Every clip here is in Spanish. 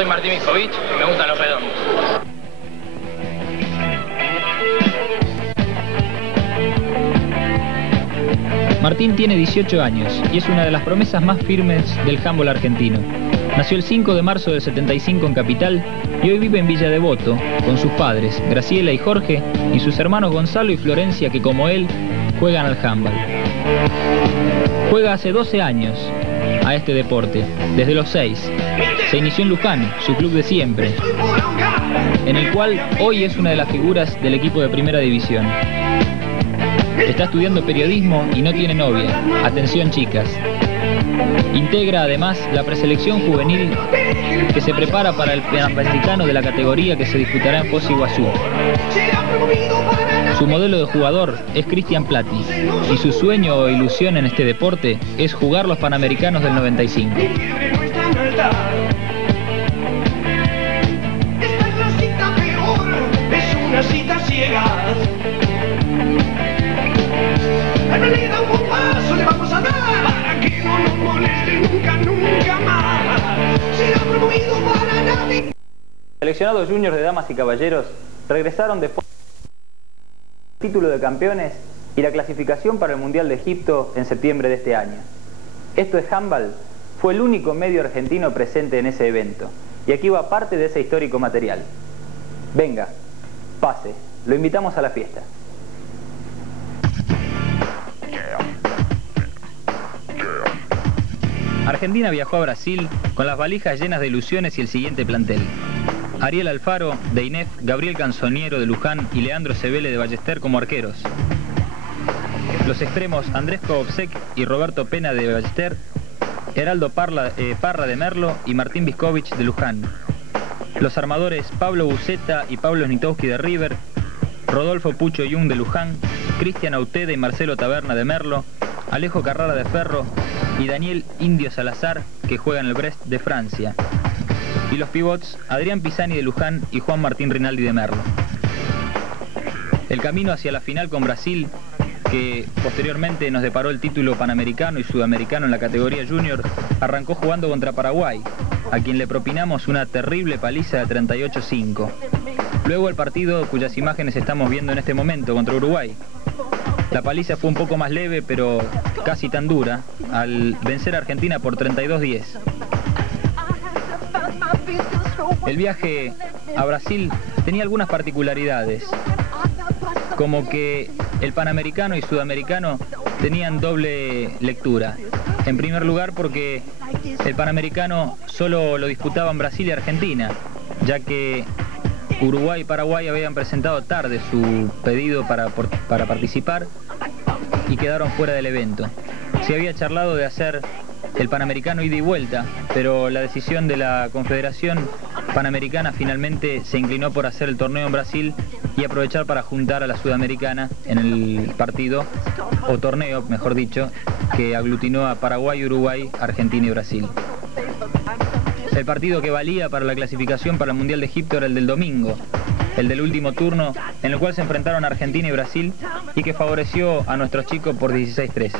soy Martín Miskovich y me gustan los redondos. Martín tiene 18 años y es una de las promesas más firmes del handball argentino. Nació el 5 de marzo del 75 en Capital y hoy vive en Villa Devoto con sus padres, Graciela y Jorge, y sus hermanos Gonzalo y Florencia, que como él, juegan al handball. Juega hace 12 años a este deporte, desde los 6. Se inició en Luján, su club de siempre, en el cual hoy es una de las figuras del equipo de primera división. Está estudiando periodismo y no tiene novia. Atención, chicas. Integra además la preselección juvenil que se prepara para el Panamericano de la categoría que se disputará en Foz do Iguazú. Su modelo de jugador es Cristian Platti y su sueño o ilusión en este deporte es jugar los Panamericanos del 95. Seleccionados juniors de damas y caballeros regresaron después del título de campeones y la clasificación para el Mundial de Egipto en septiembre de este año. Esto es handball, fue el único medio argentino presente en ese evento y aquí va parte de ese histórico material. Venga, pase, lo invitamos a la fiesta. Argentina viajó a Brasil con las valijas llenas de ilusiones y el siguiente plantel: Ariel Alfaro, de INEF, Gabriel Canzoniero, de Luján, y Leandro Sebele, de Ballester, como arqueros. Los extremos Andrés Kovsek y Roberto Pena, de Ballester, Heraldo Parra, de Merlo, y Martín Miskovich, de Luján. Los armadores Pablo Buceta y Pablo Snitowski, de River, Rodolfo Pucho Jung, de Luján, Cristian Auteda y Marcelo Taberna, de Merlo, Alejo Carrara, de Ferro, y Daniel Indio Salazar, que juega en el Brest, de Francia. Y los pivots Adrián Pisani, de Luján, y Juan Martín Rinaldi, de Merlo. El camino hacia la final con Brasil, que posteriormente nos deparó el título panamericano y sudamericano en la categoría junior, arrancó jugando contra Paraguay, a quien le propinamos una terrible paliza de 38-5. Luego el partido cuyas imágenes estamos viendo en este momento contra Uruguay. La paliza fue un poco más leve, pero casi tan dura, al vencer a Argentina por 32-10. El viaje a Brasil tenía algunas particularidades, como que el panamericano y sudamericano tenían doble lectura. En primer lugar, porque el panamericano solo lo disputaban Brasil y Argentina, ya que Uruguay y Paraguay habían presentado tarde su pedido para participar y quedaron fuera del evento. Se había charlado de hacer el Panamericano ida y vuelta, pero la decisión de la Confederación Panamericana finalmente se inclinó por hacer el torneo en Brasil y aprovechar para juntar a la Sudamericana en el partido, o torneo, mejor dicho, que aglutinó a Paraguay, Uruguay, Argentina y Brasil. El partido que valía para la clasificación para el Mundial de Egipto era el del domingo, el del último turno, en el cual se enfrentaron Argentina y Brasil y que favoreció a nuestros chicos por 16-13.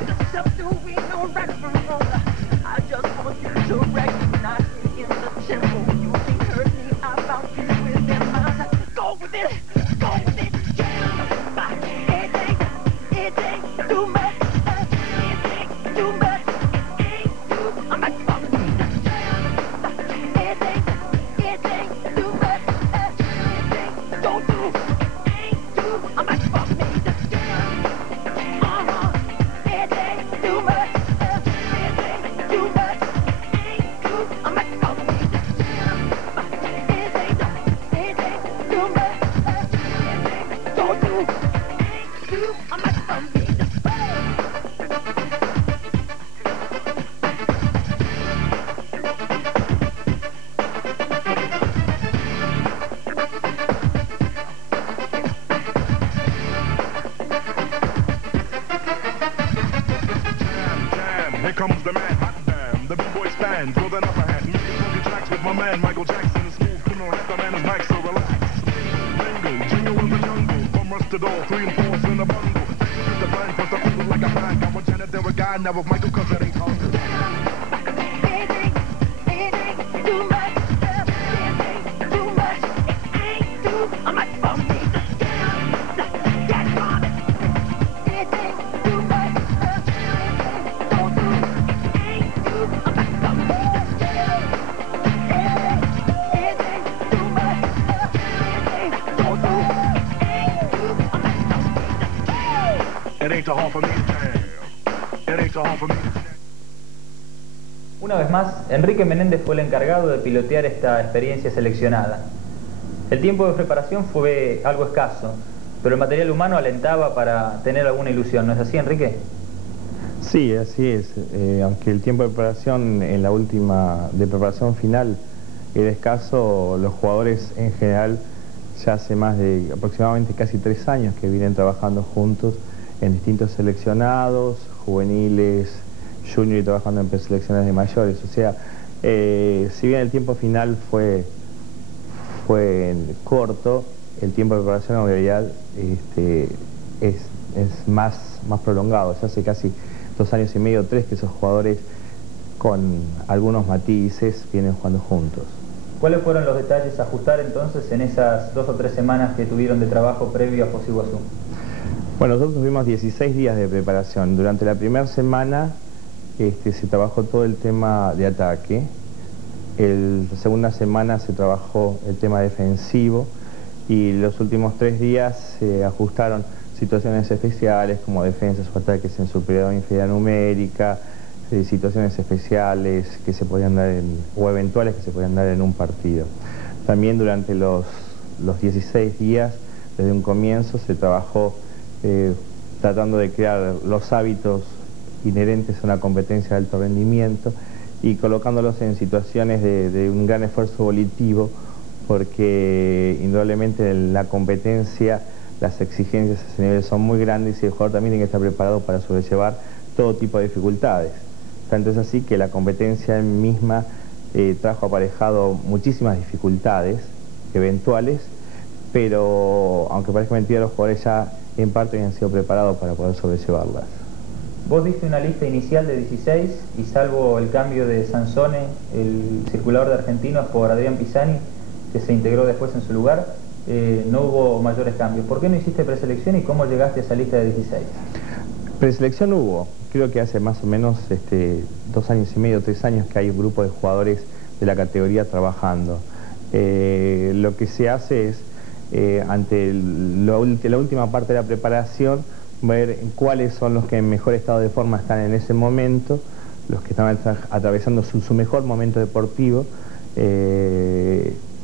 Comes the man, hot damn, the B-boy stands with an upper hand. Making funky tracks with my man Michael Jackson. Is smooth, you know, the man is Mike, so relax. Bingo, jingle in the jungle, from rush to door, 3 and 4's in a bundle. Get the blind, plus the cool like a band. I'm a janitor, a guy, now with Michael, cause it ain't hard. so hard for me to jam. It ain't so hard for me to jam. Una vez más, Enrique Menéndez fue el encargado de pilotear esta experiencia seleccionada. El tiempo de preparación fue algo escaso, pero el material humano alentaba para tener alguna ilusión, ¿no es así, Enrique? Sí, así es. Aunque el tiempo de preparación en la última de preparación final era escaso, los jugadores en general ya hace más de aproximadamente casi 3 años que vienen trabajando juntos en distintos seleccionados, juveniles, junior y trabajando en preselecciones de mayores. O sea, si bien el tiempo final fue corto, el tiempo de preparación en realidad es más prolongado. Ya hace casi 2 años y medio, 3 que esos jugadores con algunos matices vienen jugando juntos. ¿Cuáles fueron los detalles a ajustar entonces en esas 2 o 3 semanas que tuvieron de trabajo previo a Foz do Iguazú? Bueno, nosotros tuvimos 16 días de preparación. Durante la primera semana se trabajó todo el tema de ataque. La segunda semana se trabajó el tema defensivo y los últimos 3 días se ajustaron situaciones especiales como defensas o ataques en superioridad o inferioridad numérica, situaciones especiales que se podían dar o eventuales que se podían dar en un partido. También durante los 16 días, desde un comienzo, se trabajó tratando de crear los hábitos inherentes a una competencia de alto rendimiento y colocándolos en situaciones de un gran esfuerzo volitivo, porque indudablemente en la competencia las exigencias a ese nivel son muy grandes y el jugador también tiene que estar preparado para sobrellevar todo tipo de dificultades. Tanto es así que la competencia misma trajo aparejado muchísimas dificultades eventuales, pero aunque parezca mentira, los jugadores ya en parte habían sido preparados para poder sobrellevarlas. Vos diste una lista inicial de 16 y salvo el cambio de Sansone, el circulador de Argentinos, por Adrián Pisani, que se integró después en su lugar, no hubo mayores cambios. ¿Por qué no hiciste preselección y cómo llegaste a esa lista de 16? Preselección hubo. Creo que hace más o menos 2 años y medio, 3 años que hay un grupo de jugadores de la categoría trabajando. Lo que se hace es, ante la última parte de la preparación, ver cuáles son los que en mejor estado de forma están en ese momento, los que están atravesando su mejor momento deportivo,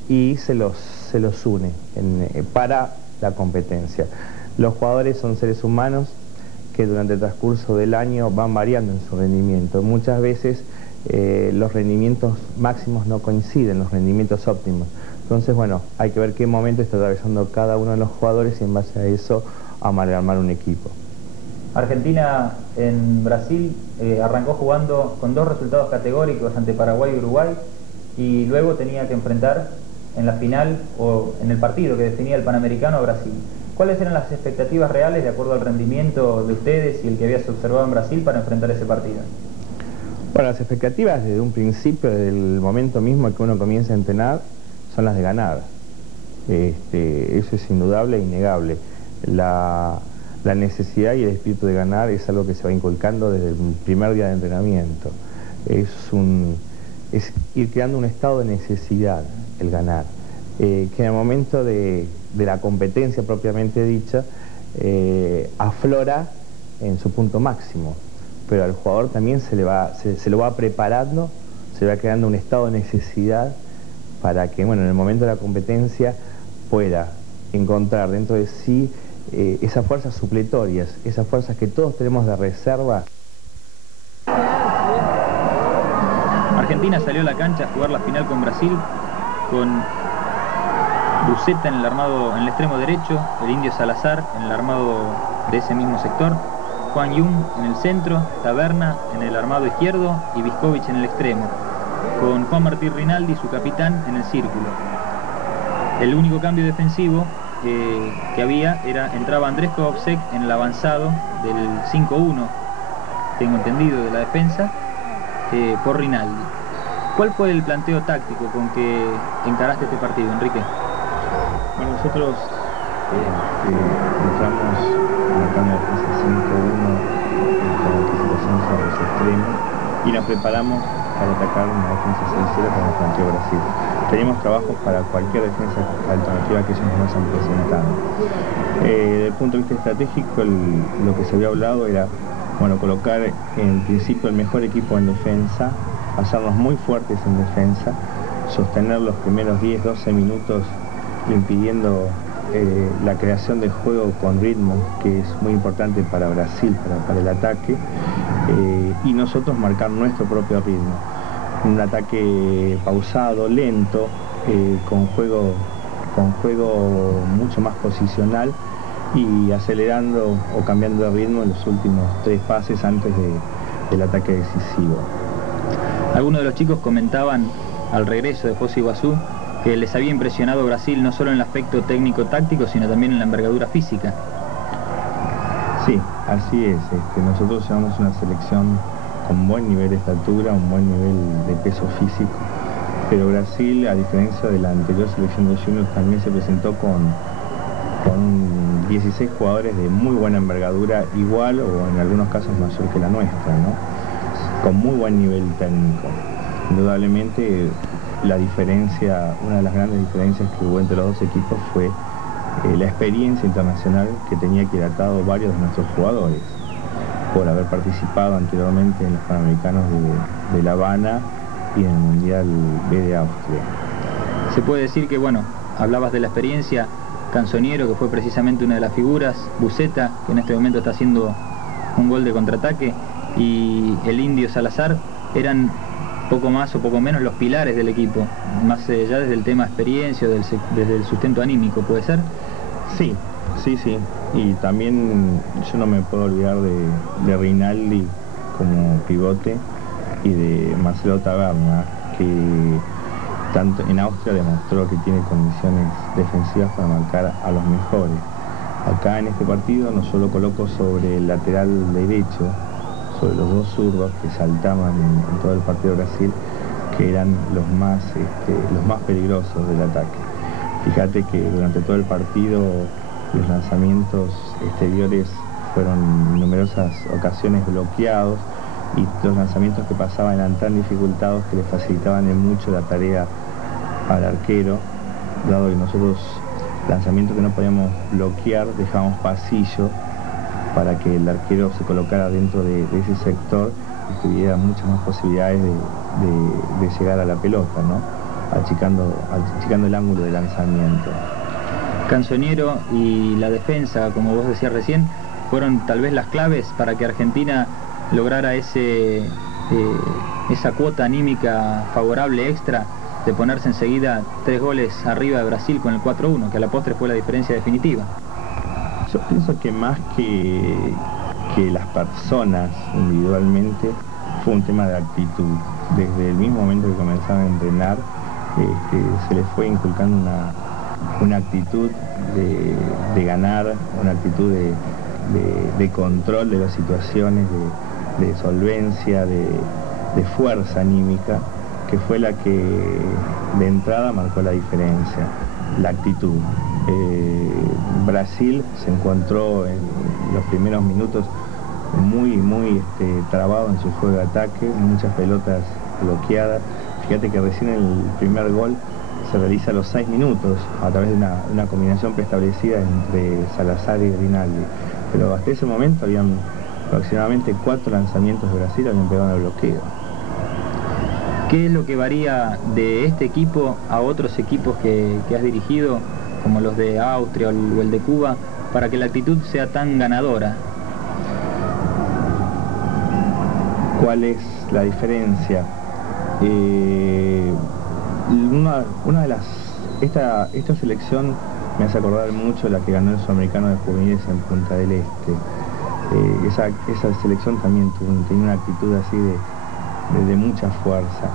y se los une para la competencia. Los jugadores son seres humanos que durante el transcurso del año van variando en su rendimiento. Muchas veces los rendimientos máximos no coinciden, los rendimientos óptimos. Entonces, bueno, hay que ver qué momento está atravesando cada uno de los jugadores y en base a eso amalgamar un equipo. Argentina en Brasil arrancó jugando con 2 resultados categóricos ante Paraguay y Uruguay y luego tenía que enfrentar en la final o en el partido que definía el Panamericano a Brasil. ¿Cuáles eran las expectativas reales de acuerdo al rendimiento de ustedes y el que habías observado en Brasil para enfrentar ese partido? Bueno, las expectativas desde un principio, desde el momento mismo que uno comienza a entrenar, son las de ganar. Eso es indudable e innegable. La necesidad y el espíritu de ganar es algo que se va inculcando desde el primer día de entrenamiento. Es ir creando un estado de necesidad, el ganar. Que en el momento de la competencia propiamente dicha, aflora en su punto máximo. Pero al jugador también se lo va preparando, se va creando un estado de necesidad para que, bueno, en el momento de la competencia pueda encontrar dentro de sí esas fuerzas supletorias, esas fuerzas que todos tenemos de reserva. Argentina salió a la cancha a jugar la final con Brasil, con Buceta en el armado en el extremo derecho, el Indio Salazar en el armado de ese mismo sector, Juan Jung en el centro, Taberna en el armado izquierdo y Viscovich en el extremo, con Juan Martín Rinaldi, su capitán, en el círculo. El único cambio defensivo que había entraba Andrés Kovsek en el avanzado del 5-1, tengo entendido, de la defensa, por Rinaldi. ¿Cuál fue el planteo táctico con que encaraste este partido, Enrique? Bueno, nosotros entramos marcando la defensa 5-1 con anticipación sobre los extremos y nos preparamos para atacar una defensa 6-0 como planteó Brasil. tenemos trabajos para cualquier defensa alternativa que ellos nos hayan presentado. Desde el punto de vista estratégico, lo que se había hablado era, bueno, colocar en principio el mejor equipo en defensa, hacernos muy fuertes en defensa, sostener los primeros 10-12 minutos impidiendo la creación de juego con ritmo, que es muy importante para Brasil, para el ataque, y nosotros marcar nuestro propio ritmo. Un ataque pausado, lento, con juego mucho más posicional y acelerando o cambiando de ritmo en los últimos 3 pases antes del ataque decisivo. Algunos de los chicos comentaban al regreso de Foz do Iguazú que les había impresionado Brasil no solo en el aspecto técnico-táctico, sino también en la envergadura física. Sí, así es. Nosotros llevamos una selección con buen nivel de estatura, un buen nivel de peso físico, pero Brasil, a diferencia de la anterior selección de juniors, también se presentó con 16 jugadores de muy buena envergadura, igual o en algunos casos mayor que la nuestra, ¿no? Con muy buen nivel técnico. Indudablemente la diferencia, una de las grandes diferencias que hubo entre los dos equipos fue la experiencia internacional que tenía que ir atado varios de nuestros jugadores, por haber participado anteriormente en los Panamericanos de La Habana y en el Mundial B de Austria. Se puede decir que, bueno, hablabas de la experiencia, Canzoniero, que fue precisamente una de las figuras, Buceta, que en este momento está haciendo un gol de contraataque, y el Indio Salazar, eran poco más o poco menos los pilares del equipo, más allá desde el tema experiencia, desde el sustento anímico, ¿puede ser? Sí, y también yo no me puedo olvidar de Rinaldi como pivote y de Marcelo Taberna, que tanto en Austria demostró que tiene condiciones defensivas para marcar a los mejores. Acá en este partido no solo coloco sobre el lateral derecho, sobre los dos zurdos que saltaban en todo el partido de Brasil, que eran los más peligrosos del ataque. Fíjate que durante todo el partido los lanzamientos exteriores fueron en numerosas ocasiones bloqueados, y los lanzamientos que pasaban eran tan dificultados que le facilitaban en mucho la tarea al arquero, dado que nosotros lanzamientos que no podíamos bloquear dejábamos pasillo para que el arquero se colocara dentro de ese sector y tuviera muchas más posibilidades de llegar a la pelota, ¿no? Achicando el ángulo de lanzamiento. Canzoniero y la defensa, como vos decías recién, fueron tal vez las claves para que Argentina lograra esa cuota anímica favorable extra de ponerse enseguida 3 goles arriba de Brasil con el 4-1, que a la postre fue la diferencia definitiva. Yo pienso que más que las personas individualmente, fue un tema de actitud. Desde el mismo momento que comenzaron a entrenar, se les fue inculcando una actitud de ganar, una actitud de control de las situaciones, de solvencia, de fuerza anímica, que fue la que de entrada marcó la diferencia, la actitud. Brasil se encontró en los primeros minutos muy trabado en su juego de ataque, muchas pelotas bloqueadas. Fíjate que recién el primer gol se realiza a los 6 minutos a través de una combinación preestablecida entre Salazar y Rinaldi, pero hasta ese momento habían aproximadamente 4 lanzamientos de Brasil habían pegado en el bloqueo. ¿Qué es lo que varía de este equipo a otros equipos que has dirigido, como los de Austria o el de Cuba, para que la actitud sea tan ganadora? ¿Cuál es la diferencia? Esta selección me hace acordar mucho la que ganó el Sudamericano de Juveniles en Punta del Este. Esa selección también tenía una actitud así de mucha fuerza.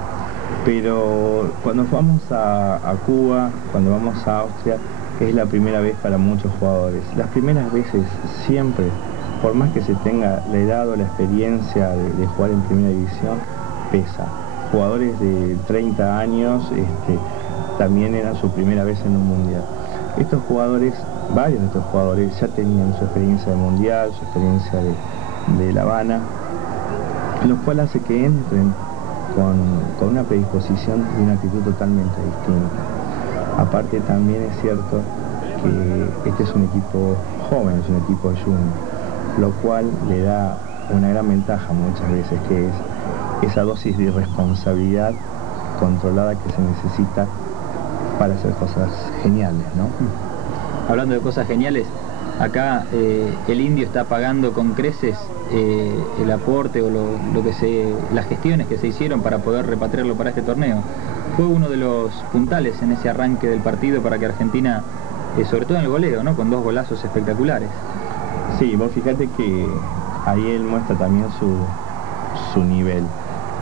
Pero cuando vamos a Cuba, cuando vamos a Austria, es la primera vez para muchos jugadores. Las primeras veces siempre, por más que se tenga la edad o la experiencia de jugar en primera división, pesa. Jugadores de 30 años también era su primera vez en un mundial. Estos jugadores, varios de estos jugadores ya tenían su experiencia de mundial, su experiencia de La Habana, lo cual hace que entren con una predisposición y una actitud totalmente distinta. Aparte también es cierto que este es un equipo joven, es un equipo junior, lo cual le da una gran ventaja muchas veces, que es esa dosis de irresponsabilidad controlada que se necesita para hacer cosas geniales, ¿no? Hablando de cosas geniales, acá el Indio está pagando con creces el aporte o las gestiones que se hicieron para poder repatriarlo para este torneo. Fue uno de los puntales en ese arranque del partido para que Argentina, sobre todo en el goleo, ¿no?, con 2 golazos espectaculares. Sí, vos fíjate que ahí él muestra también su nivel.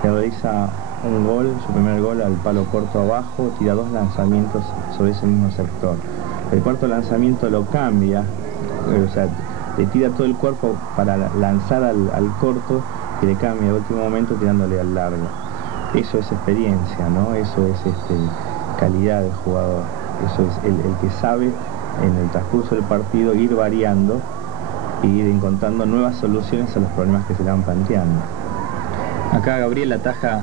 Realiza un gol, su primer gol al palo corto abajo, tira 2 lanzamientos sobre ese mismo sector. El cuarto lanzamiento lo cambia, o sea, le tira todo el cuerpo para lanzar al corto y le cambia al último momento tirándole al largo. Eso es experiencia, ¿no? Eso es calidad de jugador. Eso es el que sabe en el transcurso del partido ir variando e ir encontrando nuevas soluciones a los problemas que se le van planteando. Acá Gabriel ataja,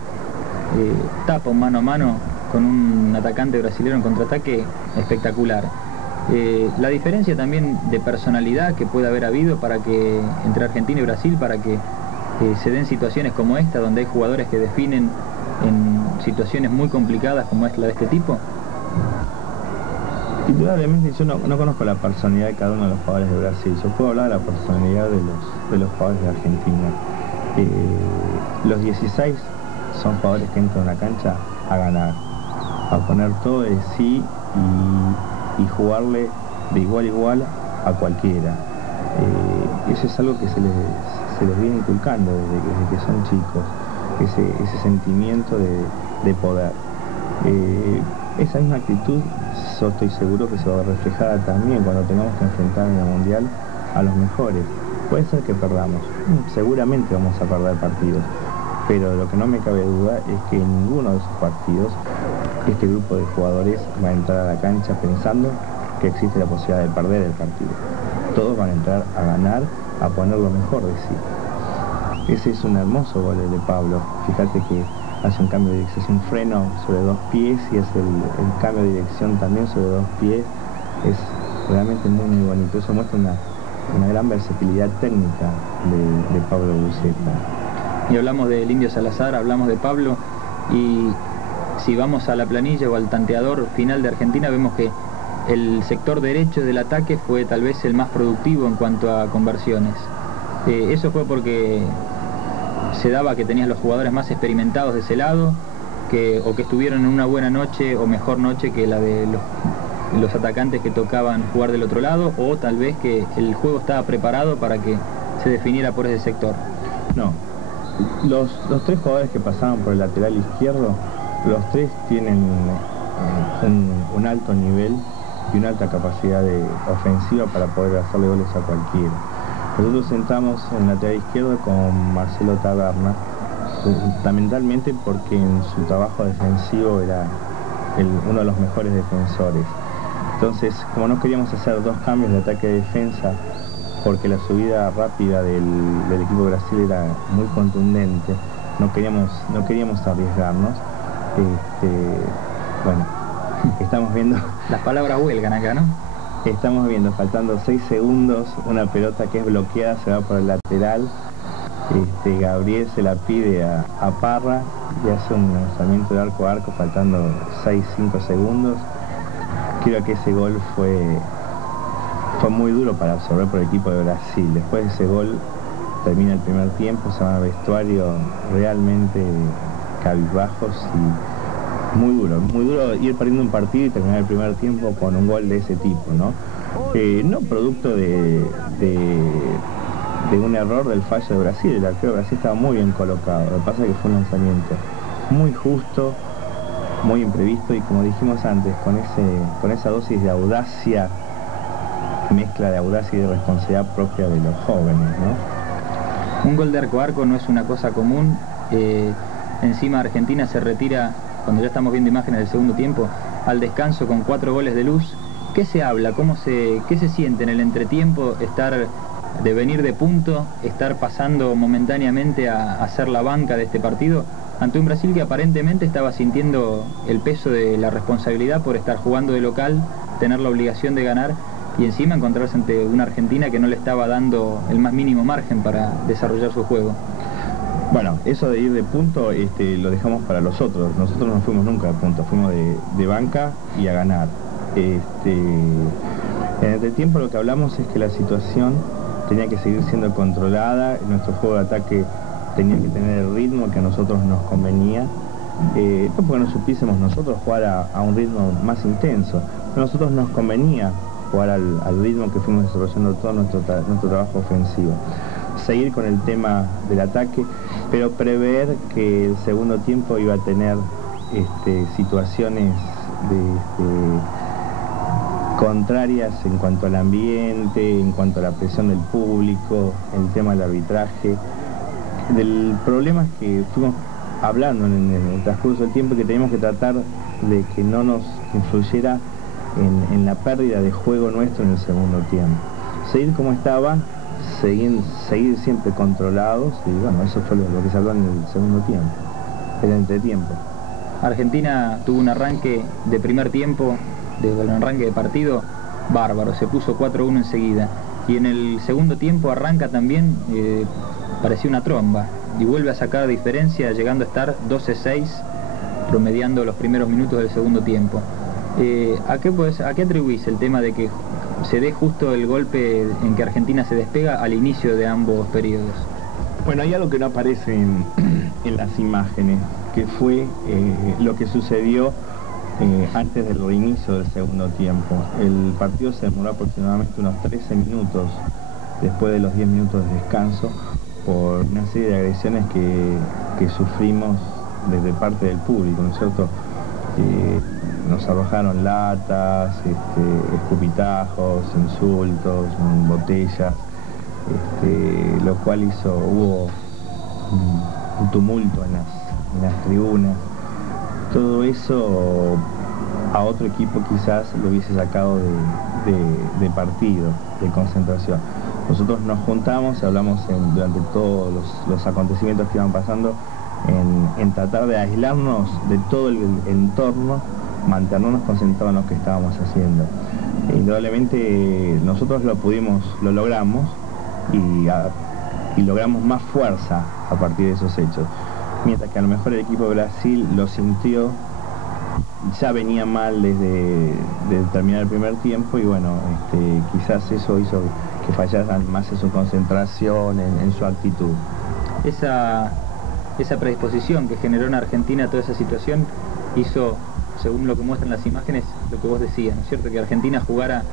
tapa un mano a mano con un atacante brasileño en contraataque espectacular. La diferencia también de personalidad que puede haber habido para que entre Argentina y Brasil, para que se den situaciones como esta, donde hay jugadores que definen en situaciones muy complicadas como es la de este tipo. Indudablemente yo no conozco la personalidad de cada uno de los jugadores de Brasil. Yo puedo hablar de la personalidad de los jugadores de Argentina. Los 16 son jugadores que entran a una cancha a ganar, a poner todo de sí y jugarle de igual a igual a cualquiera. Eso es algo que se les viene inculcando desde que son chicos, ese sentimiento de poder. Esa misma actitud yo estoy seguro que se va a ver reflejada también cuando tengamos que enfrentar en el Mundial a los mejores. Puede ser que perdamos, seguramente vamos a perder partidos, pero lo que no me cabe duda es que en ninguno de esos partidos este grupo de jugadores va a entrar a la cancha pensando que existe la posibilidad de perder el partido. Todos van a entrar a ganar, a poner lo mejor de sí. Ese es un hermoso gol de Pablo. Fíjate que hace un cambio de dirección, hace un freno sobre 2 pies y hace el cambio de dirección también sobre 2 pies. Es realmente muy bonito. Eso muestra una gran versatilidad técnica de Pablo Buceta. Y hablamos del Indio Salazar, hablamos de Pablo, y si vamos a la planilla o al tanteador final de Argentina, vemos que el sector derecho del ataque fue tal vez el más productivo en cuanto a conversiones. Eso fue porque se daba que tenías los jugadores más experimentados de ese lado, o que estuvieron en una buena noche o mejor noche que la de los atacantes que tocaban jugar del otro lado, o tal vez que el juego estaba preparado para que se definiera por ese sector. No, los 3 jugadores que pasaron por el lateral izquierdo, los 3 tienen un alto nivel y una alta capacidad ofensiva para poder hacerle goles a cualquiera. Nosotros entramos en el lateral izquierdo con Marcelo Taberna, fundamentalmente porque en su trabajo defensivo era uno de los mejores defensores. Entonces, como no queríamos hacer 2 cambios de ataque y defensa, porque la subida rápida del equipo de Brasil era muy contundente, no queríamos arriesgarnos. Bueno, estamos viendo... Las palabras huelgan acá, ¿no? Estamos viendo, faltando 6 segundos, una pelota que es bloqueada, se va por el lateral. Gabriel se la pide a Parra y hace un lanzamiento de arco a arco, faltando 6-5 segundos. Creo que ese gol fue muy duro para absorber por el equipo de Brasil. Después de ese gol termina el primer tiempo, se van al vestuario realmente cabizbajos y muy duro ir perdiendo un partido y terminar el primer tiempo con un gol de ese tipo, ¿no? No producto de un error del fallo de Brasil. El arquero de Brasil estaba muy bien colocado, lo que pasa es que fue un lanzamiento muy justo, muy imprevisto y, como dijimos antes, con esa dosis de audacia, mezcla de audacia y de responsabilidad propia de los jóvenes, ¿no? Un gol de arco a arco no es una cosa común. Encima Argentina se retira, cuando ya estamos viendo imágenes del segundo tiempo, al descanso con 4 goles de luz. ¿Qué se habla? ¿Qué se siente en el entretiempo de venir de punto, estar pasando momentáneamente a ser la banca de este partido ante un Brasil que aparentemente estaba sintiendo el peso de la responsabilidad por estar jugando de local, tener la obligación de ganar y encima encontrarse ante una Argentina que no le estaba dando el más mínimo margen para desarrollar su juego. Bueno, eso de ir de punto lo dejamos para los otros. Nosotros no fuimos nunca de punto, fuimos de banca y a ganar. En el entretiempo lo que hablamos es que la situación tenía que seguir siendo controlada, nuestro juego de ataque tenía que tener el ritmo que a nosotros nos convenía, no porque no supiésemos nosotros jugar a un ritmo más intenso, a nosotros nos convenía jugar al ritmo que fuimos desarrollando todo nuestro trabajo ofensivo. Seguir con el tema del ataque, pero prever que el segundo tiempo iba a tener situaciones contrarias en cuanto al ambiente, en cuanto a la presión del público, el tema del arbitraje, del problema que fuimos hablando en el transcurso del tiempo, que teníamos que tratar de que no nos influyera en la pérdida de juego nuestro en el segundo tiempo. Seguir como estaba, seguir siempre controlados, y bueno, eso fue lo que se habló en el segundo tiempo, el entretiempo. Argentina tuvo un arranque de primer tiempo, un arranque de partido bárbaro, se puso 4-1 enseguida, y en el segundo tiempo arranca también, parecía una tromba, y vuelve a sacar diferencia, llegando a estar 12-6, promediando los primeros minutos del segundo tiempo. ¿A qué atribuís el tema de que se dé justo el golpe en que Argentina se despega al inicio de ambos periodos? Bueno, hay algo que no aparece en las imágenes, que fue lo que sucedió antes del reinicio del segundo tiempo. El partido se demoró aproximadamente unos 13 minutos después de los 10 minutos de descanso por una serie de agresiones que sufrimos desde parte del público, ¿no es cierto? Nos arrojaron latas, escupitajos, insultos, botellas, lo cual hubo un tumulto en las tribunas. Todo eso a otro equipo quizás lo hubiese sacado de partido, de concentración. Nosotros nos juntamos, hablamos durante todos los acontecimientos que iban pasando, en tratar de aislarnos de todo el entorno, mantenernos concentrados en lo que estábamos haciendo. Indudablemente nosotros lo logramos y logramos más fuerza a partir de esos hechos. Mientras que a lo mejor el equipo de Brasil lo sintió, ya venía mal desde terminar el primer tiempo y bueno, quizás eso hizo que fallaran más en su concentración, en su actitud. Esa predisposición que generó en Argentina toda esa situación hizo, según lo que muestran las imágenes, lo que vos decías, ¿no es cierto? Que Argentina jugara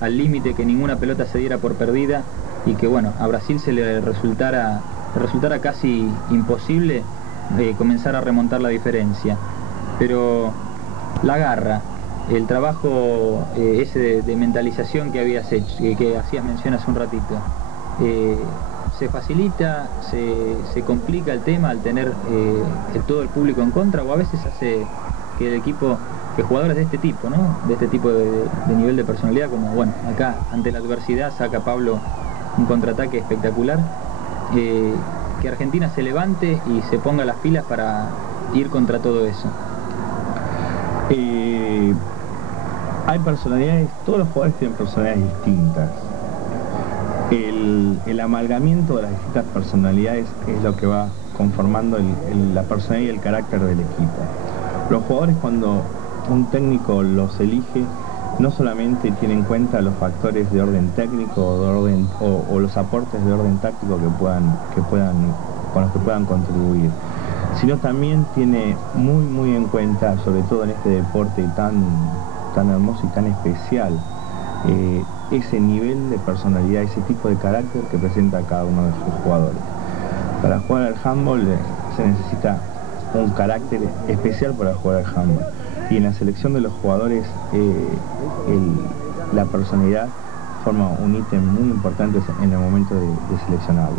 al límite, que ninguna pelota se diera por perdida y que bueno, a Brasil se le resultara casi imposible comenzar a remontar la diferencia. Pero la garra, el trabajo ese de mentalización que habías hecho, que hacías mención hace un ratito, se facilita, se complica el tema al tener todo el público en contra, o a veces hace que el equipo, que jugadores de este tipo, ¿no? De este tipo de nivel de personalidad, como bueno, acá ante la adversidad saca Pablo un contraataque espectacular, que Argentina se levante y se ponga las pilas para ir contra todo eso. Hay personalidades, todos los jugadores tienen personalidades distintas. El amalgamiento de las distintas personalidades es lo que va conformando la personalidad y el carácter del equipo. Los jugadores, cuando un técnico los elige, no solamente tiene en cuenta los factores de orden técnico o los aportes de orden táctico con los que puedan contribuir, sino también tiene muy en cuenta, sobre todo en este deporte tan hermoso y tan especial, ese nivel de personalidad, ese tipo de carácter que presenta cada uno de sus jugadores. Para jugar al handball se necesita un carácter especial para jugar al handball, y en la selección de los jugadores la personalidad forma un ítem muy importante en el momento de seleccionarlos.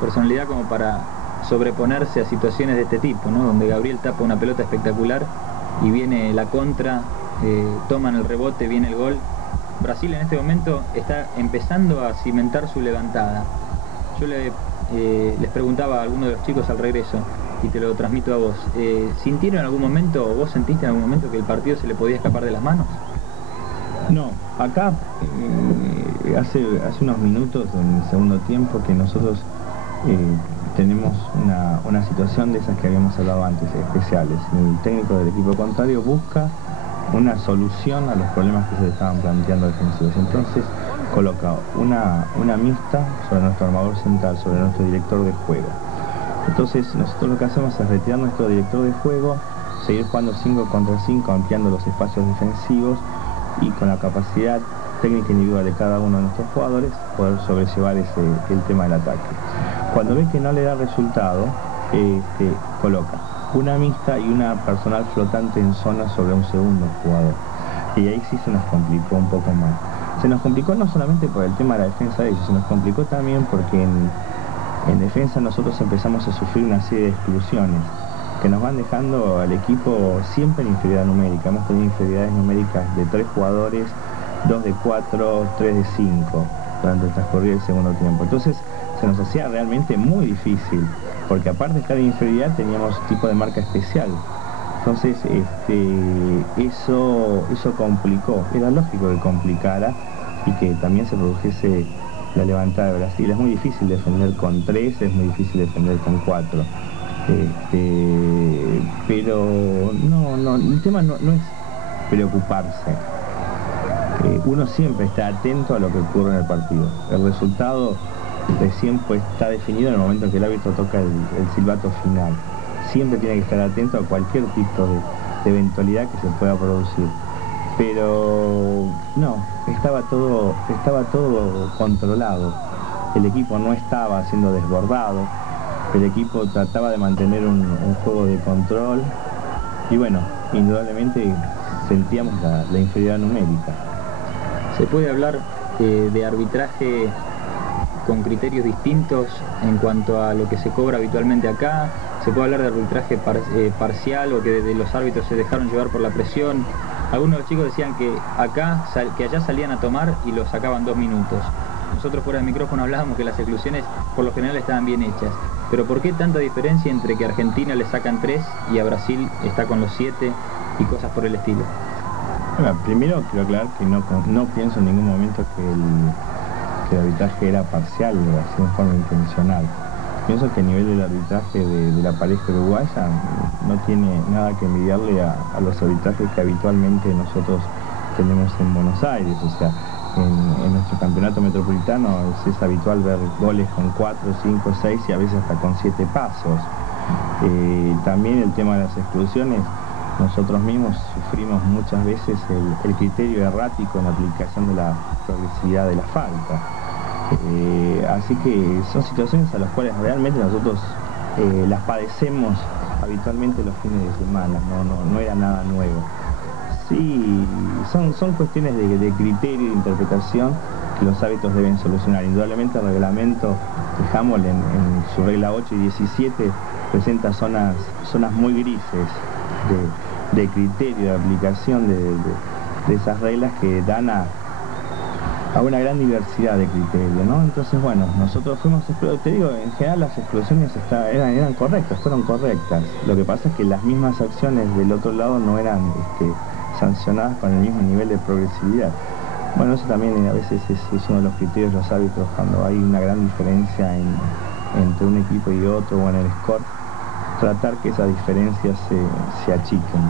Personalidad como para sobreponerse a situaciones de este tipo, ¿no? Donde Gabriel tapa una pelota espectacular y viene la contra, toman el rebote, viene el gol. Brasil en este momento está empezando a cimentar su levantada. Yo les preguntaba a algunos de los chicos al regreso, y te lo transmito a vos. ¿Sintieron en algún momento, o vos sentiste en algún momento que el partido se le podía escapar de las manos? No, acá hace unos minutos en el segundo tiempo que nosotros tenemos una situación de esas que habíamos hablado antes, especiales. El técnico del equipo contrario busca una solución a los problemas que se le estaban planteando defensivos. Entonces coloca una mixta sobre nuestro armador central, sobre nuestro director de juego. Entonces nosotros lo que hacemos es retirar nuestro director de juego, seguir jugando 5 contra 5, ampliando los espacios defensivos y con la capacidad técnica individual de cada uno de nuestros jugadores poder sobrellevar el tema del ataque. Cuando ve que no le da resultado, coloca una mixta y una personal flotante en zona sobre un segundo jugador. Y ahí sí se nos complicó un poco más. Se nos complicó no solamente por el tema de la defensa de ellos, se nos complicó también porque en defensa nosotros empezamos a sufrir una serie de exclusiones que nos van dejando al equipo siempre en inferioridad numérica. Hemos tenido inferioridades numéricas de 3 jugadores, 2 de 4, 3 de 5 durante el transcurrir del segundo tiempo. Entonces se nos hacía realmente muy difícil, porque aparte de estar en inferioridad teníamos tipo de marca especial. Entonces eso complicó, era lógico que complicara y que también se produjese la levantada de Brasil. Es muy difícil defender con 3, es muy difícil defender con 4. Pero no, el tema no es preocuparse. Uno siempre está atento a lo que ocurre en el partido. El resultado recién pues está definido en el momento en que el árbitro toca el silbato final. Siempre tiene que estar atento a cualquier tipo de eventualidad que se pueda producir. Pero no, estaba todo controlado. El equipo no estaba siendo desbordado. El equipo trataba de mantener un juego de control. Y bueno, indudablemente sentíamos la inferioridad numérica. ¿Se puede hablar de arbitraje con criterios distintos en cuanto a lo que se cobra habitualmente acá? ¿Se puede hablar de arbitraje parcial o que de los árbitros se dejaron llevar por la presión? Algunos de los chicos decían que allá salían a tomar y lo sacaban 2 minutos. Nosotros fuera del micrófono hablábamos que las exclusiones por lo general estaban bien hechas. Pero ¿por qué tanta diferencia entre que a Argentina le sacan 3 y a Brasil está con los 7 y cosas por el estilo? Bueno, primero quiero aclarar que no pienso en ningún momento que el arbitraje era parcial o así de forma intencional. Pienso que a nivel del arbitraje de la pareja uruguaya no tiene nada que envidiarle a los arbitrajes que habitualmente nosotros tenemos en Buenos Aires. O sea, en nuestro campeonato metropolitano es habitual ver goles con 4, 5, 6 y a veces hasta con 7 pasos. También el tema de las exclusiones, nosotros mismos sufrimos muchas veces el criterio errático en la aplicación de la progresividad de la falta. Así que son situaciones a las cuales realmente nosotros las padecemos habitualmente los fines de semana, no era nada nuevo. Sí, son cuestiones de criterio y de interpretación que los árbitros deben solucionar. Indudablemente el reglamento de Hammond en su regla 8 y 17 presenta zonas muy grises de criterio, de aplicación de esas reglas que dan a una gran diversidad de criterios, ¿no? Entonces, bueno, nosotros fuimos, te digo, en general las exclusiones eran correctas, fueron correctas. Lo que pasa es que las mismas acciones del otro lado no eran sancionadas con el mismo nivel de progresividad. Bueno, eso también a veces es uno de los criterios de los árbitros cuando hay una gran diferencia entre un equipo y otro o en el score, tratar que esas diferencias se achiquen.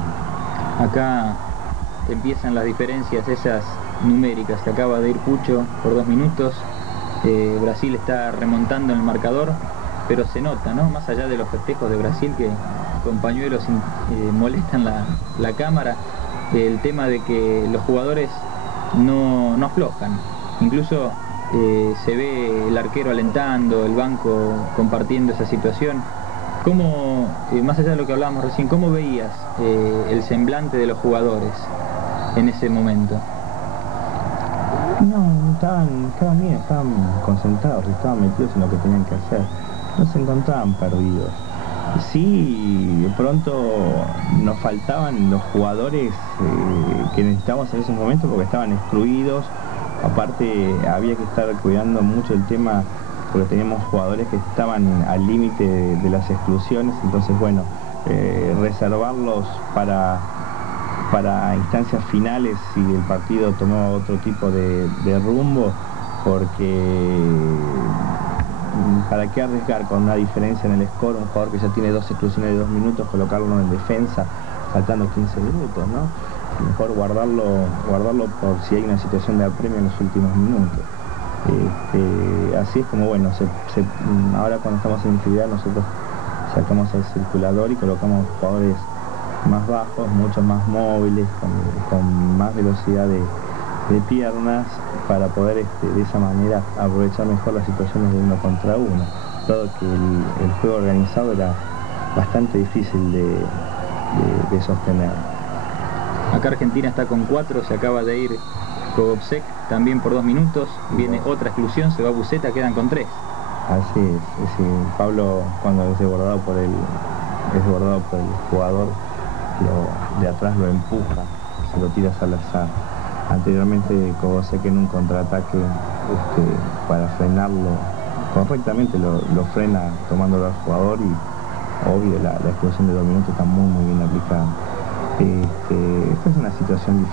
Acá empiezan las diferencias esas numéricas. Se acaba de ir Pucho por 2 minutos. Brasil está remontando en el marcador, pero se nota, ¿no? Más allá de los festejos de Brasil que con pañuelos molestan la cámara, el tema de que los jugadores no aflojan. Incluso se ve el arquero alentando, el banco compartiendo esa situación. ¿Cómo, más allá de lo que hablábamos recién, cómo veías el semblante de los jugadores en ese momento? No, estaban bien, estaban concentrados, estaban metidos en lo que tenían que hacer. No se encontraban perdidos. Sí, de pronto nos faltaban los jugadores que necesitábamos en esos momentos porque estaban excluidos. Aparte había que estar cuidando mucho el tema porque teníamos jugadores que estaban al límite de las exclusiones, entonces bueno, reservarlos para instancias finales si el partido tomaba otro tipo de rumbo, porque ¿para qué arriesgar con una diferencia en el score un jugador que ya tiene 2 exclusiones de 2 minutos, colocarlo en defensa faltando 15 minutos, ¿no? Mejor guardarlo por si hay una situación de apremio en los últimos minutos. Así es como, bueno, ahora cuando estamos en inferioridad nosotros sacamos el circulador y colocamos jugadores más bajos, mucho más móviles, con más velocidad de piernas, para poder de esa manera aprovechar mejor las situaciones de 1 contra 1. Dado que el juego organizado era bastante difícil de sostener. Acá Argentina está con 4, se acaba de ir Kobosek también por 2 minutos, viene otra exclusión, se va Buceta, quedan con 3. Así es, sí. Pablo, cuando es desbordado por el jugador, de atrás lo empuja, se lo tira al azar. Anteriormente Kobosek en un contraataque para frenarlo correctamente lo frena tomándolo al jugador, y obvio la exclusión de 2 minutos está muy bien aplicada. Esta es una situación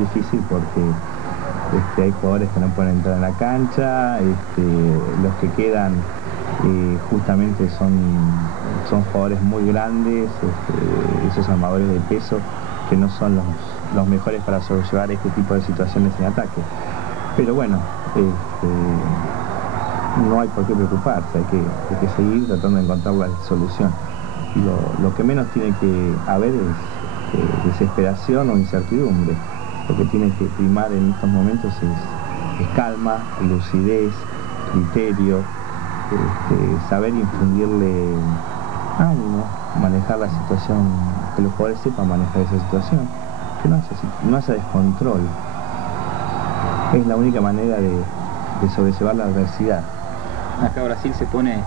difícil, porque hay jugadores que no pueden entrar en la cancha, los que quedan justamente son jugadores muy grandes, esos armadores de peso que no son los mejores para sobrellevar este tipo de situaciones en ataque. Pero bueno, no hay por qué preocuparse, hay que seguir tratando de encontrar la solución. Lo que menos tiene que haber es desesperación o incertidumbre. Lo que tiene que primar en estos momentos es calma, lucidez, criterio, saber infundirle ánimo, manejar la situación, que los jugadores sepan manejar esa situación, que no haya descontrol. Es la única manera de sobrellevar la adversidad. Acá Brasil se pone,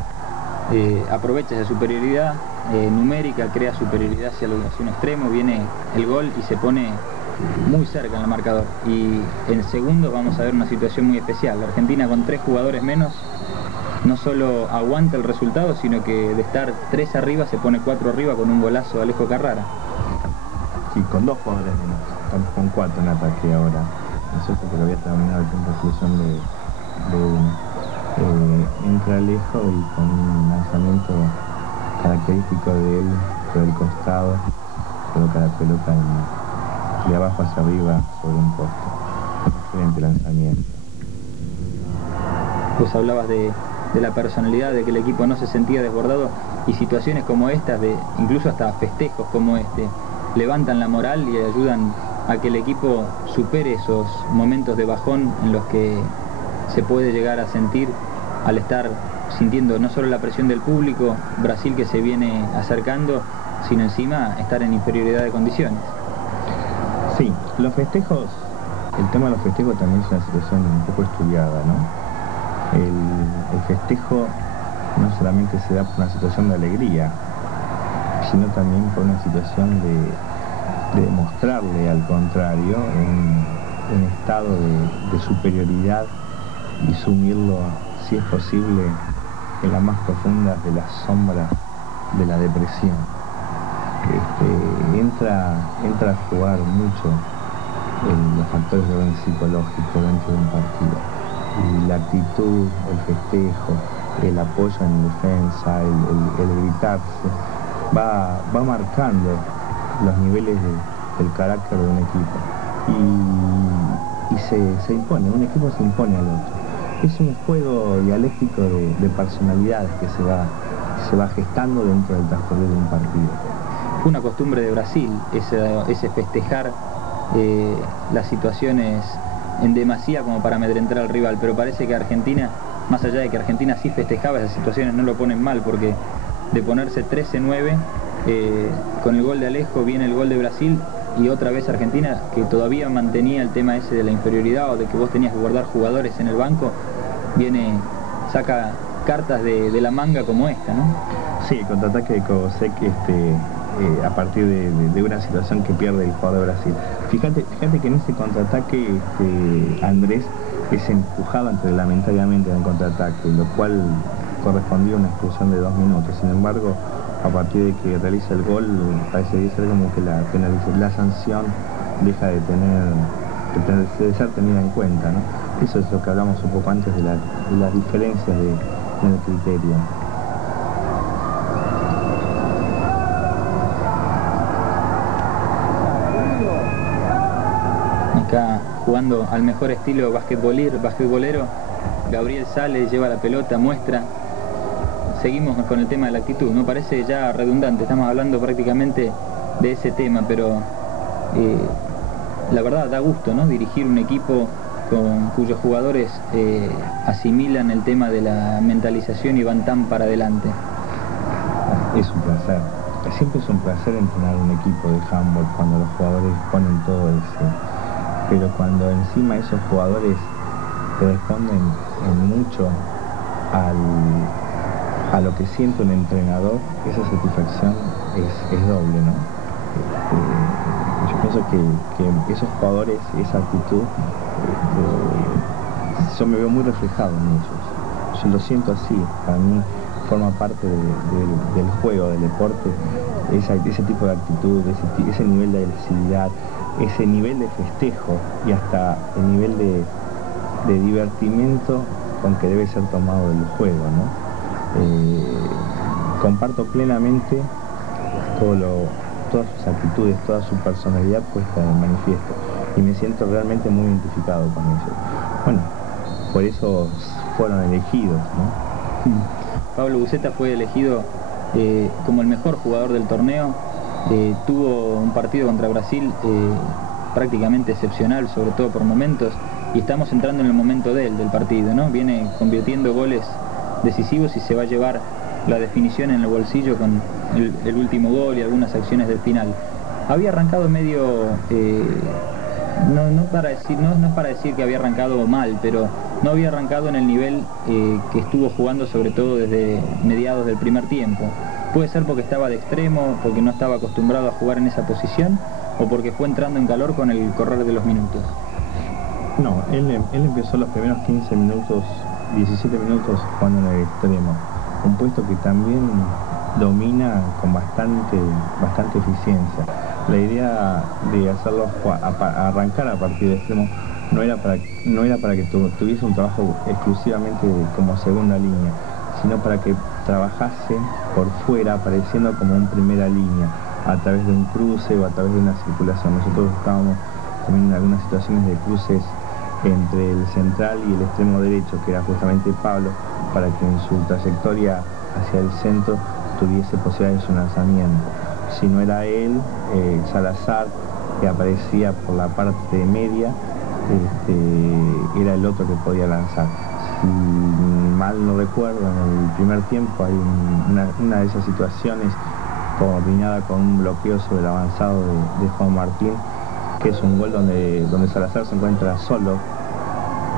aprovecha esa superioridad numérica, crea superioridad hacia un extremo, viene el gol y se pone muy cerca en el marcador. Y en segundos vamos a ver una situación muy especial. La Argentina con 3 jugadores menos no solo aguanta el resultado, sino que de estar 3 arriba se pone 4 arriba con un golazo de Alejo Carrara. Sí, con 2 jugadores menos, estamos con 4 en ataque ahora. Eso es porque había terminado el tiempo de exclusión de 1. Entra Alejo y con un lanzamiento característico de él por el costado, coloca la pelota de abajo hacia arriba sobre un poste. Excelente lanzamiento. Vos hablabas de la personalidad, de que el equipo no se sentía desbordado, y situaciones como estas, incluso hasta festejos como este, levantan la moral y ayudan a que el equipo supere esos momentos de bajón en los que se puede llegar a sentir al estar sintiendo no solo la presión del público, Brasil que se viene acercando, sino encima estar en inferioridad de condiciones. Sí, los festejos, el tema de los festejos también es una situación un poco estudiada, ¿no? El festejo no solamente se da por una situación de alegría, sino también por una situación de demostrarle al contrario un estado de superioridad y sumirlo, si es posible, en las más profundas de las sombras de la depresión. Entra a jugar mucho los factores de orden psicológico dentro de un partido. Y la actitud, el festejo, el apoyo en defensa, el gritarse, va marcando los niveles del carácter de un equipo. Y se impone, un equipo se impone al otro. Es un juego dialéctico de personalidades que se va gestando dentro del transcurrir de un partido. Fue una costumbre de Brasil ese festejar las situaciones en demasía como para amedrentar al rival, pero parece que Argentina, más allá de que Argentina sí festejaba esas situaciones, no lo ponen mal, porque de ponerse 13-9 con el gol de Alejo viene el gol de Brasil y otra vez Argentina, que todavía mantenía el tema ese de la inferioridad o de que vos tenías que guardar jugadores en el banco, saca cartas de la manga como esta, ¿no? Sí, el contraataque de Kobosek a partir de una situación que pierde el jugador de Brasil. Fíjate que en ese contraataque Andrés es empujado reglamentariamente en el contraataque, lo cual correspondía a una expulsión de 2 minutos. Sin embargo, a partir de que realiza el gol, parece ser como que la sanción deja de ser tenida en cuenta, ¿no? Eso es lo que hablamos un poco antes de las diferencias en el criterio. Acá jugando al mejor estilo basquetbolero, Gabriel sale, lleva la pelota, muestra. Seguimos con el tema de la actitud, ¿no? Parece ya redundante, estamos hablando prácticamente de ese tema, pero la verdad da gusto, ¿no? Dirigir un equipo cuyos jugadores asimilan el tema de la mentalización y van tan para adelante. Es un placer, siempre es un placer entrenar un equipo de handball cuando los jugadores ponen todo ese, pero cuando encima esos jugadores te responden en mucho a lo que siente un entrenador, esa satisfacción es doble, ¿no? Yo pienso que esos jugadores, esa actitud, yo me veo muy reflejado en ellos. Yo lo siento así, para mí forma parte del juego, del deporte, ese tipo de actitud, ese nivel de agresividad, ese nivel de festejo y hasta el nivel de divertimento con que debe ser tomado el juego, ¿no? Comparto plenamente todas sus actitudes, toda su personalidad puesta de manifiesto y me siento realmente muy identificado con ellos. Bueno, por eso fueron elegidos, ¿no? Pablo Buceta fue elegido como el mejor jugador del torneo. Tuvo un partido contra Brasil prácticamente excepcional, sobre todo por momentos, y estamos entrando en el momento del partido, ¿no? Viene convirtiendo goles decisivos y se va a llevar la definición en el bolsillo con el último gol y algunas acciones del final. Había arrancado medio, no es para decir que había arrancado mal, pero no había arrancado en el nivel que estuvo jugando, sobre todo desde mediados del primer tiempo. Puede ser porque estaba de extremo, porque no estaba acostumbrado a jugar en esa posición, o porque fue entrando en calor con el correr de los minutos. No, él empezó los primeros 15 minutos, 17 minutos jugando en el extremo, un puesto que también domina con bastante eficiencia. La idea de hacerlo arrancar a partir de extremo no era para que tuviese un trabajo exclusivamente como segunda línea, sino para que trabajase por fuera, apareciendo como en primera línea, a través de un cruce o a través de una circulación. Nosotros estábamos también en algunas situaciones de cruces entre el central y el extremo derecho, que era justamente Pablo, para que en su trayectoria hacia el centro tuviese posibilidades de su lanzamiento. Si no era él, Salazar, que aparecía por la parte media, era el otro que podía lanzar. Si mal no recuerdo, en el primer tiempo hay una de esas situaciones coordinada con un bloqueo sobre el avanzado de Juan Martín, que es un gol donde Salazar se encuentra solo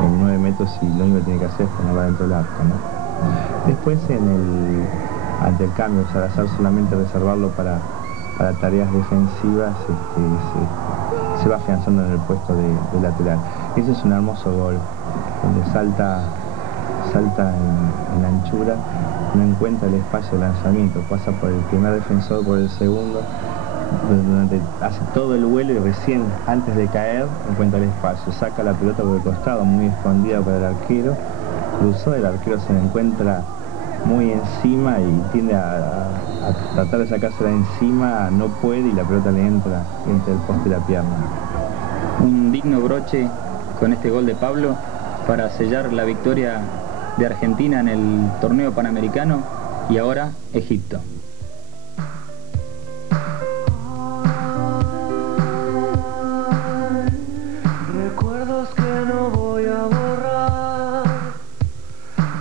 en 9 metros y lo único que tiene que hacer es ponerla dentro del arco, ¿no? Después ante el cambio, Salazar solamente reservarlo para tareas defensivas, se va afianzando en el puesto de lateral. Ese es un hermoso gol, donde salta en la anchura, no encuentra el espacio de lanzamiento, pasa por el primer defensor, por el segundo, donde hace todo el vuelo y recién antes de caer encuentra el espacio, saca la pelota por el costado, muy escondida para el arquero, cruzó, el arquero se le encuentra muy encima y tiende a tratar de sacársela encima, no puede y la pelota le entra entre el poste y la pierna. Un digno broche con este gol de Pablo para sellar la victoria de Argentina en el torneo panamericano y ahora Egipto. Recuerdos que no voy a borrar,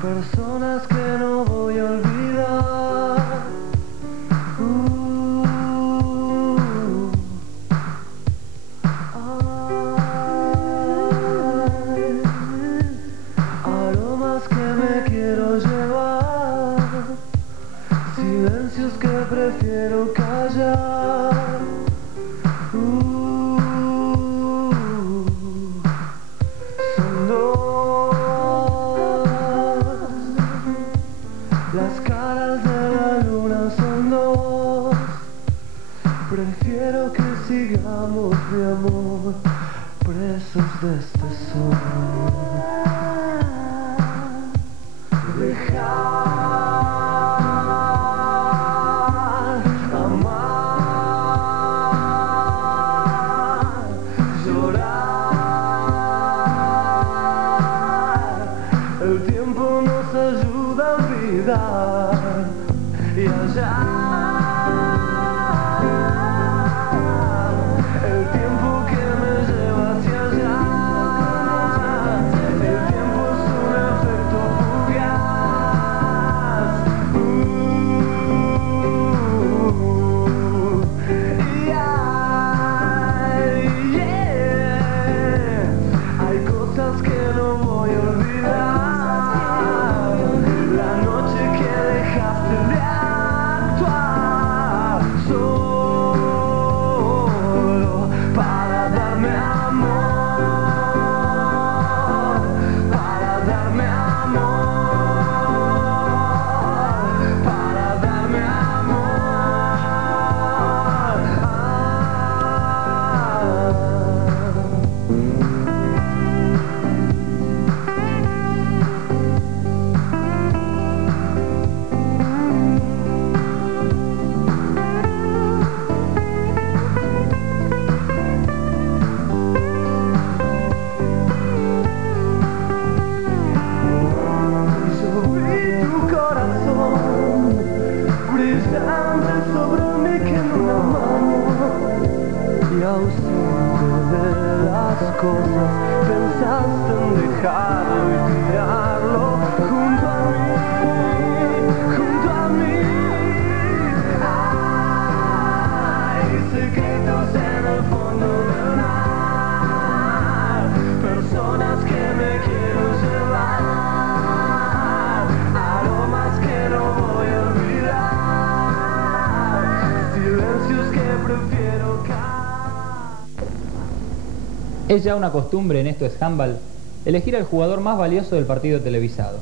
personas que no voy a olvidar. Aromas que me quiero llevar, silencio sigamos, mi amor, presos de este sol. Dejar, amar, llorar. El tiempo nos ayuda a olvidar y allá. Pensaste en dejarlo y tirarlo junto a mí, junto a mí. Hay secretos en el fondo del mar, personas que me quiero llevar, aromas que no voy a olvidar, silencios que prefiero callar. Es ya una costumbre en Esto es Handball elegir al jugador más valioso del partido televisado.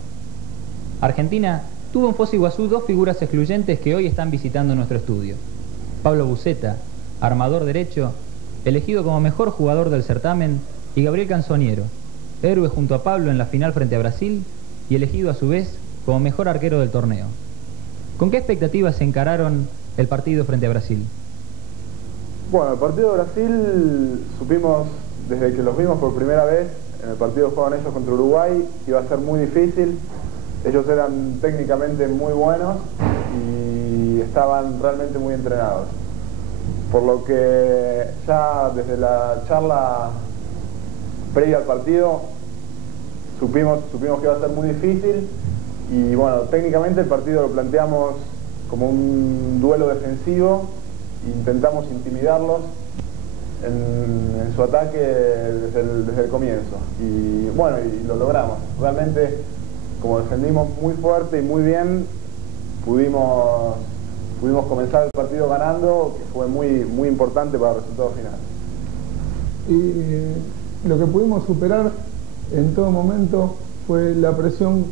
Argentina tuvo en Foz de Iguazú dos figuras excluyentes que hoy están visitando nuestro estudio. Pablo Buceta, armador derecho, elegido como mejor jugador del certamen, y Gabriel Canzoniero, héroe junto a Pablo en la final frente a Brasil y elegido a su vez como mejor arquero del torneo. ¿Con qué expectativas se encararon el partido frente a Brasil? Bueno, el partido de Brasil supimos desde que los vimos por primera vez, en el partido que jugaban ellos contra Uruguay, iba a ser muy difícil. Ellos eran técnicamente muy buenos y estaban realmente muy entrenados. Por lo que ya desde la charla previa al partido supimos que iba a ser muy difícil y bueno, técnicamente el partido lo planteamos como un duelo defensivo, intentamos intimidarlos en su ataque desde el comienzo y bueno, y lo logramos. Realmente, como defendimos muy fuerte y muy bien, pudimos comenzar el partido ganando, que fue muy importante para el resultado final. Y lo que pudimos superar en todo momento fue la presión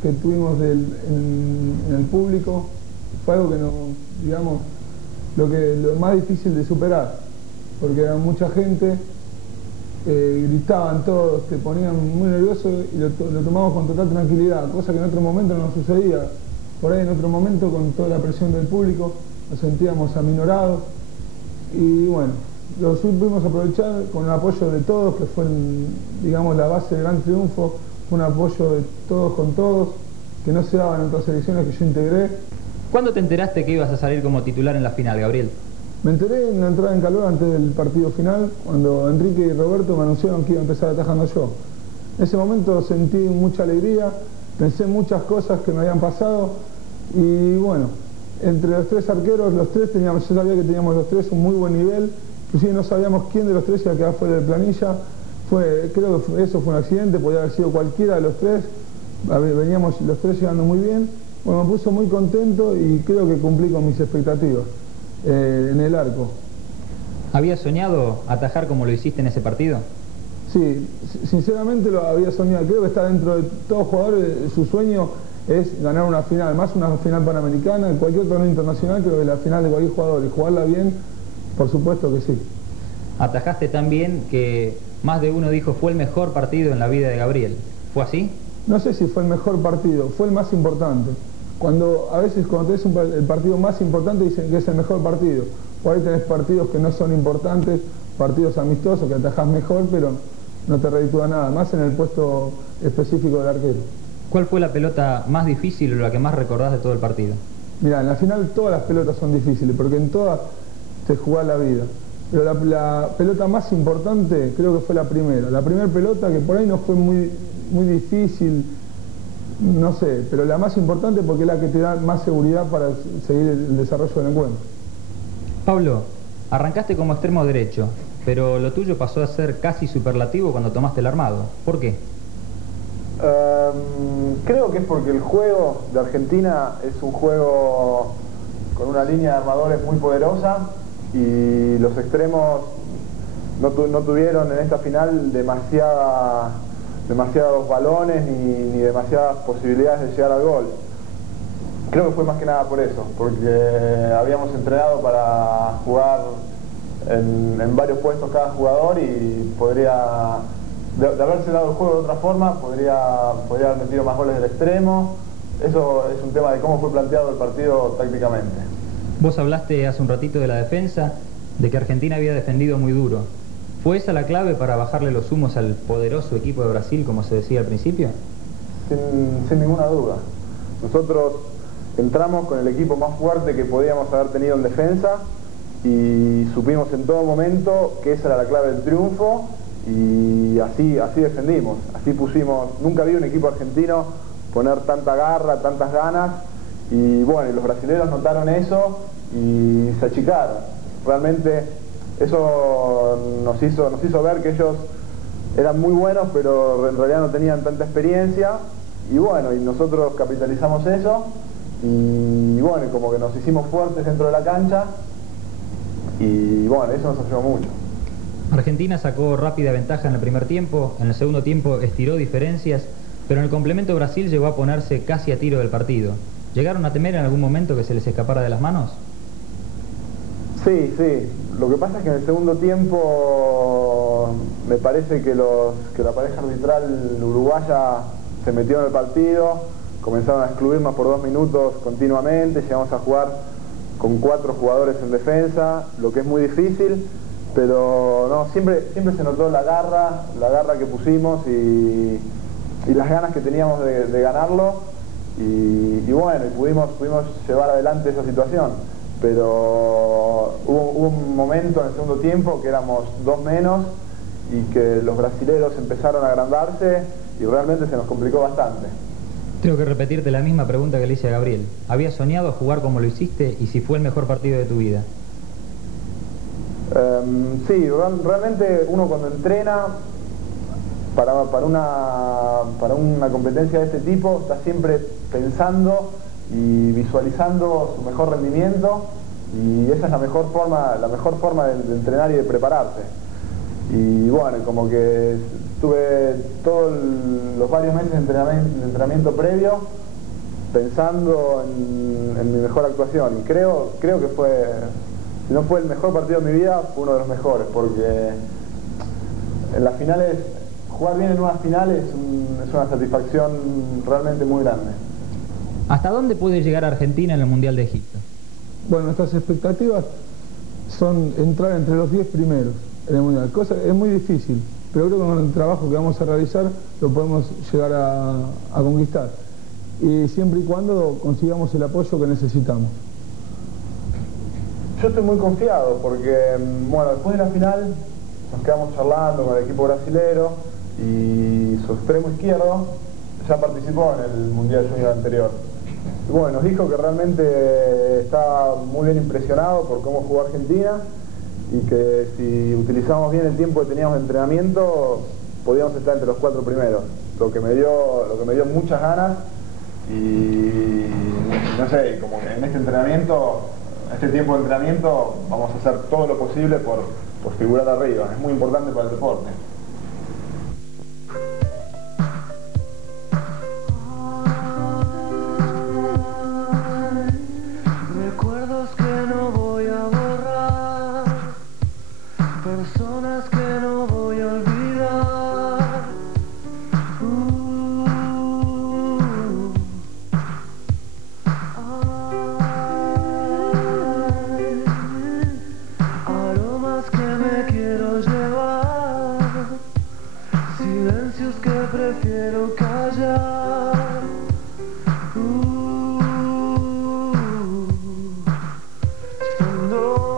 que tuvimos en el público. Fue algo que nos, digamos, lo más difícil de superar, porque era mucha gente, gritaban todos, te ponían muy nervioso y lo tomamos con total tranquilidad, cosa que en otro momento no nos sucedía. Por ahí en otro momento, con toda la presión del público, nos sentíamos aminorados y bueno, lo supimos aprovechar con el apoyo de todos, que fue, digamos, la base del gran triunfo. Fue un apoyo de todos con todos, que no se daba en otras selecciones que yo integré. ¿Cuándo te enteraste que ibas a salir como titular en la final, Gabriel? Me enteré en la entrada en calor antes del partido final, cuando Enrique y Roberto me anunciaron que iba a empezar atajando yo. En ese momento sentí mucha alegría, pensé muchas cosas que me habían pasado y bueno, entre los tres arqueros, yo sabía que teníamos los tres un muy buen nivel, inclusive no sabíamos quién de los tres iba a quedar fuera de planilla. Creo que eso fue un accidente, podía haber sido cualquiera de los tres, veníamos los tres llegando muy bien. Bueno, me puso muy contento y creo que cumplí con mis expectativas en el arco. ¿Habías soñado atajar como lo hiciste en ese partido? Sí, sinceramente lo había soñado. Creo que está dentro de todo jugador, su sueño es ganar una final, más una final panamericana, en cualquier torneo internacional. Creo que la final de cualquier jugador y jugarla bien Por supuesto que sí. Atajaste tan bien que más de uno dijo fue el mejor partido en la vida de Gabriel. ¿Fue así? No sé si fue el mejor partido, fue el más importante. A veces cuando tenés el partido más importante dicen que es el mejor partido. Por ahí tenés partidos que no son importantes, partidos amistosos que atajás mejor, pero no te reditúa nada, más en el puesto específico del arquero. ¿Cuál fue la pelota más difícil o la que más recordás de todo el partido? Mirá, en la final todas las pelotas son difíciles, porque en todas te jugás la vida. Pero la pelota más importante creo que fue la primera pelota, que por ahí no fue muy difícil, no sé, pero la más importante porque es la que te da más seguridad para seguir el desarrollo del encuentro. Pablo, arrancaste como extremo derecho, pero lo tuyo pasó a ser casi superlativo cuando tomaste el armado. ¿Por qué? Creo que es porque el juego de Argentina es un juego con una línea de armadores muy poderosa y los extremos no tuvieron en esta final demasiados balones ni demasiadas posibilidades de llegar al gol. Creo que fue más que nada por eso, porque habíamos entrenado para jugar en varios puestos cada jugador y podría, de haberse dado el juego de otra forma, podría haber metido más goles del extremo. Eso es un tema de cómo fue planteado el partido tácticamente. Vos hablaste hace un ratito de la defensa, de que Argentina había defendido muy duro. ¿Fue esa la clave para bajarle los humos al poderoso equipo de Brasil, como se decía al principio? Sin ninguna duda. Nosotros entramos con el equipo más fuerte que podíamos haber tenido en defensa y supimos en todo momento que esa era la clave del triunfo y así defendimos. Así pusimos, nunca vi un equipo argentino poner tanta garra, tantas ganas y bueno, y los brasileños notaron eso y se achicaron. Realmente eso nos hizo ver que ellos eran muy buenos, pero en realidad no tenían tanta experiencia y bueno, y nosotros capitalizamos eso y bueno, como que nos hicimos fuertes dentro de la cancha y bueno, eso nos ayudó mucho. Argentina sacó rápida ventaja en el primer tiempo, en el segundo tiempo estiró diferencias, pero en el complemento Brasil llegó a ponerse casi a tiro del partido. ¿Llegaron a temer en algún momento que se les escapara de las manos? Sí. Lo que pasa es que en el segundo tiempo me parece que la pareja arbitral uruguaya se metió en el partido, comenzaron a excluirnos por 2 minutos continuamente, llegamos a jugar con 4 jugadores en defensa, lo que es muy difícil, pero no, siempre se notó la garra que pusimos y las ganas que teníamos de ganarlo y bueno, y pudimos llevar adelante esa situación. Pero hubo un momento en el segundo tiempo que éramos 2 menos y que los brasileros empezaron a agrandarse y realmente se nos complicó bastante. Tengo que repetirte la misma pregunta que le hice a Gabriel. ¿Habías soñado jugar como lo hiciste y si fue el mejor partido de tu vida? Sí, realmente uno cuando entrena para una competencia de este tipo está siempre pensando y visualizando su mejor rendimiento y esa es la mejor forma de entrenar y de prepararse. Y bueno, como que tuve todos los varios meses de entrenamiento previo pensando en mi mejor actuación y creo que fue, si no fue el mejor partido de mi vida, fue uno de los mejores, porque en las finales, jugar bien en unas finales es una satisfacción realmente muy grande. ¿Hasta dónde puede llegar Argentina en el Mundial de Egipto? Bueno, nuestras expectativas son entrar entre los 10 primeros en el Mundial. Es muy difícil, pero creo que con el trabajo que vamos a realizar lo podemos llegar a conquistar. Y siempre y cuando consigamos el apoyo que necesitamos. Yo estoy muy confiado porque, bueno, después de la final nos quedamos charlando con el equipo brasilero y su extremo izquierdo ya participó en el Mundial Junior anterior. Y bueno, nos dijo que realmente estaba muy bien impresionado por cómo jugó Argentina y que si utilizamos bien el tiempo que teníamos de entrenamiento podíamos estar entre los 4 primeros, lo que me dio muchas ganas y no sé, como que en este tiempo de entrenamiento vamos a hacer todo lo posible por figurar arriba, es muy importante para el deporte. Recuerdos que no voy a borrar. personas que no voy a olvidar. Aromas que me quiero llevar, silencios que prefiero callar. Son dos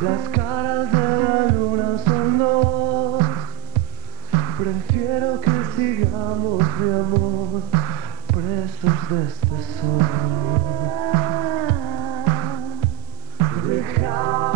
las caras de la luna, son dos. Prefiero que sigamos, mi amor, presos de este sol. Dejar